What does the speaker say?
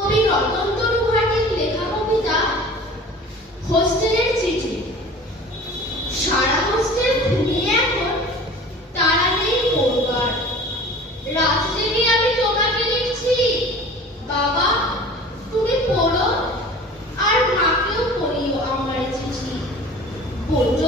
কবি রতনতনু ভাটের লেখা কবিতা হোস্টেলের চিঠি। সারা হোস্টেল ঘুমিয়ে এখন, তারা নেই পড়বার। রাত জেগে আমি তোমাকে লিখছি, বাবা তুমি পড়ো, আর মাকেও পড়িও আমার চিঠি। বলতো